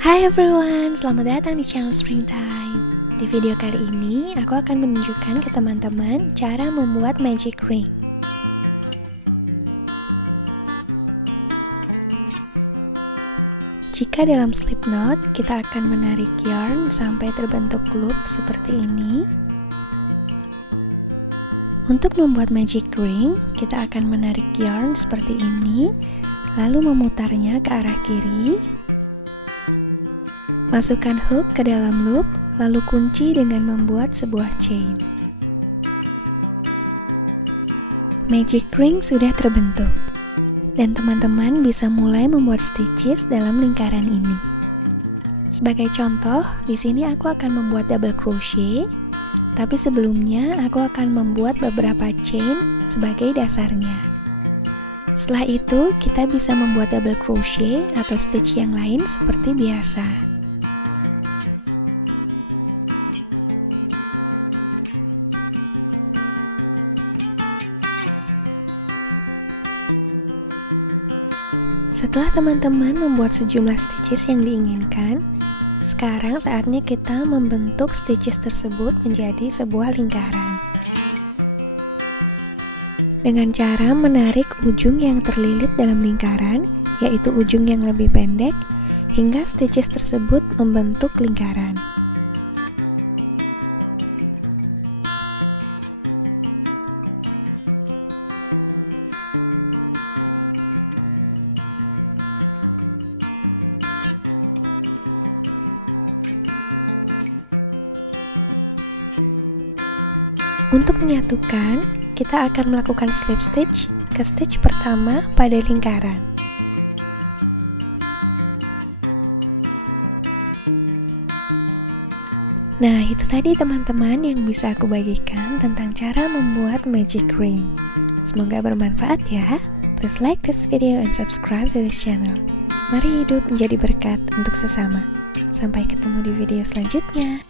Hai everyone, selamat datang di channel Springtime. Di video kali ini, aku akan menunjukkan ke teman-teman cara membuat magic ring. Jika dalam slip knot, kita akan menarik yarn sampai terbentuk loop seperti ini. Untuk membuat magic ring, kita akan menarik yarn seperti ini, lalu memutarnya ke arah kiri. Masukkan hook ke dalam loop, lalu kunci dengan membuat sebuah chain. Magic ring sudah terbentuk, dan teman-teman bisa mulai membuat stitches dalam lingkaran ini. Sebagai contoh, di sini aku akan membuat double crochet, tapi sebelumnya aku akan membuat beberapa chain sebagai dasarnya. Setelah itu, kita bisa membuat double crochet atau stitch yang lain seperti biasa. Setelah teman-teman membuat sejumlah stitches yang diinginkan, sekarang saatnya kita membentuk stitches tersebut menjadi sebuah lingkaran. Dengan cara menarik ujung yang terlilit dalam lingkaran, yaitu ujung yang lebih pendek, hingga stitches tersebut membentuk lingkaran. Untuk menyatukan, kita akan melakukan slip stitch ke stitch pertama pada lingkaran. Nah, itu tadi teman-teman yang bisa aku bagikan tentang cara membuat magic ring. Semoga bermanfaat ya. Please like this video and subscribe to this channel. Mari hidup menjadi berkat untuk sesama. Sampai ketemu di video selanjutnya.